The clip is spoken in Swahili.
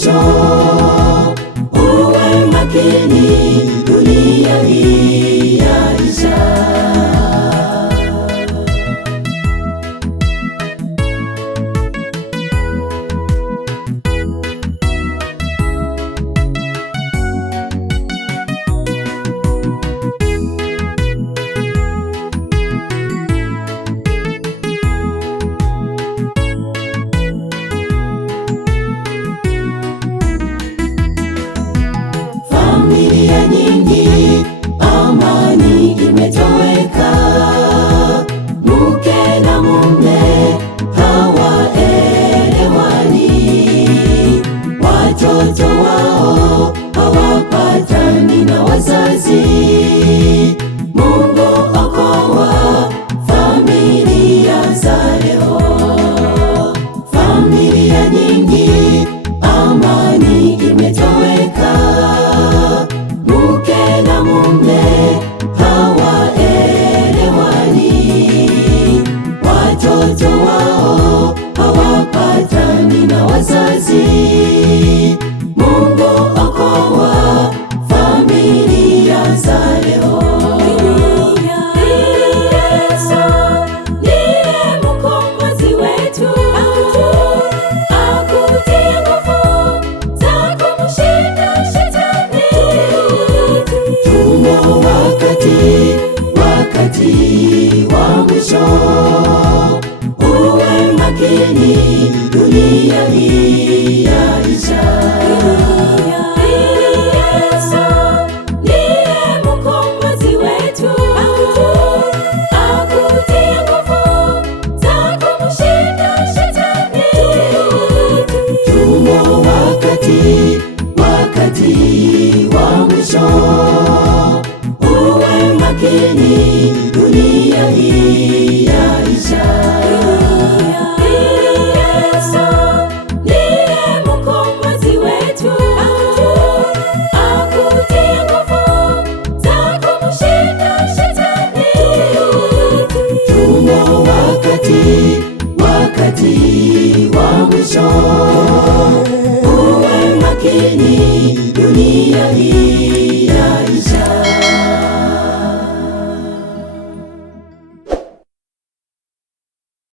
mwisho. Uwe makini, dunia hii yaisha. Familia nyingi, amani imetoweka. Mke na mume hawaelewani, watoto wao hawapatani na wazazi. Mungu okoa familia za leo. Familia nyingi, amani imetoweka. Mke na mume hawaelewani, watoto wao hawapatani na wazazi. Mungu okoa familia za leo. Yesu ndiye mkombozi wetu, akutie nguvu za kumshinda Shetani. Tumo wakati wa mwisho. Uwe makini, dunia hii yaisha. Yesu ndiye mkombozi wetu, akutie nguvu za kumshinda Shetani. Tumo wakati wa mwisho. Uwe makini, dunia hii yaisha. Yesu ndiye mkombozi wetu, akutie nguvu za kumshinda Shetani. Tumo wakati wa mwisho. Uwe makini, dunia hii